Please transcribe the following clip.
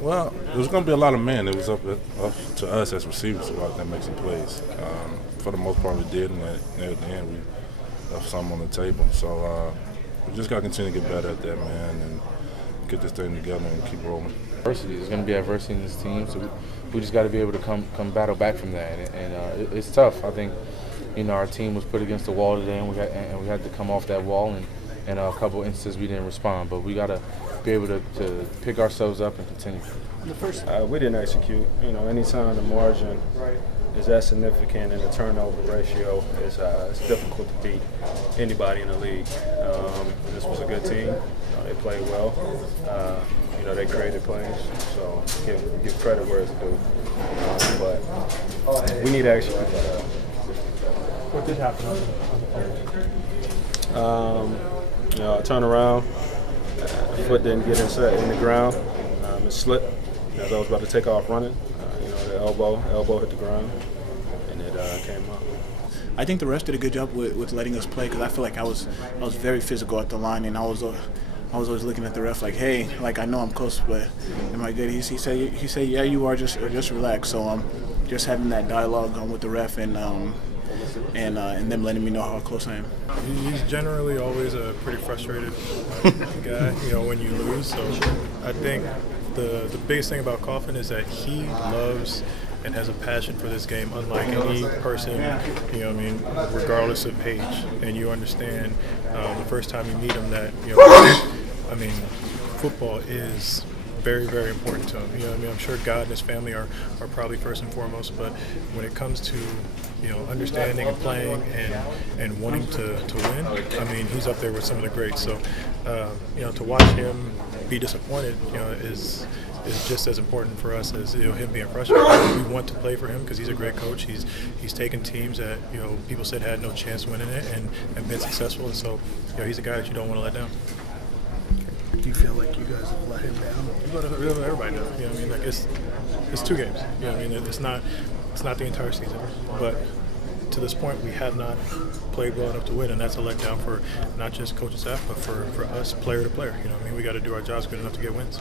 Well, it was going to be a lot of men. It was up to us as receivers to go out there and make some plays. For the most part, we did, and at the end, we left some on the table. So we just got to continue to get better at that, man, and get this thing together and keep rolling. Adversity. There's going to be adversity in this team, so we just got to be able to come battle back from that. And it's tough. I think, our team was put against the wall today, and we had to come off that wall. And a couple instances we didn't respond, but we got to be able to pick ourselves up and continue. We didn't execute. Anytime the margin is that significant and the turnover ratio is it's difficult to beat anybody in the league. This was a good team. They played well. They created plays, so give credit where it's due. But we need to execute that. What did happen on the play? I turned around, foot didn't get in the ground, it slipped as I was about to take off running. The elbow hit the ground, and it came up. I think the refs did a good job with letting us play, because I feel like I was very physical at the line, and I was always looking at the ref like, hey, like I know I'm close, but am I good? He said, yeah, you are. Just relax. So just having that dialogue with the ref and them letting me know how close I am. He's generally always a pretty frustrated guy, when you lose. So I think the biggest thing about Coffin is that he loves and has a passion for this game, unlike any person, regardless of age. And you understand the first time you meet him that, football is very, very important to him. I'm sure God and his family are probably first and foremost, but when it comes to, understanding and playing and wanting to win, he's up there with some of the greats. So, to watch him be disappointed, is just as important for us as him being frustrated. We want to play for him because he's a great coach. He's taken teams that people said had no chance winning it and been successful, and so he's a guy that you don't want to let down. Do you feel like you guys have let him down? Everybody does. It's 2 games. It's not the entire season, but to this point we have not played well enough to win, and that's a letdown for not just coaching staff, but for us, player to player. We got to do our jobs good enough to get wins.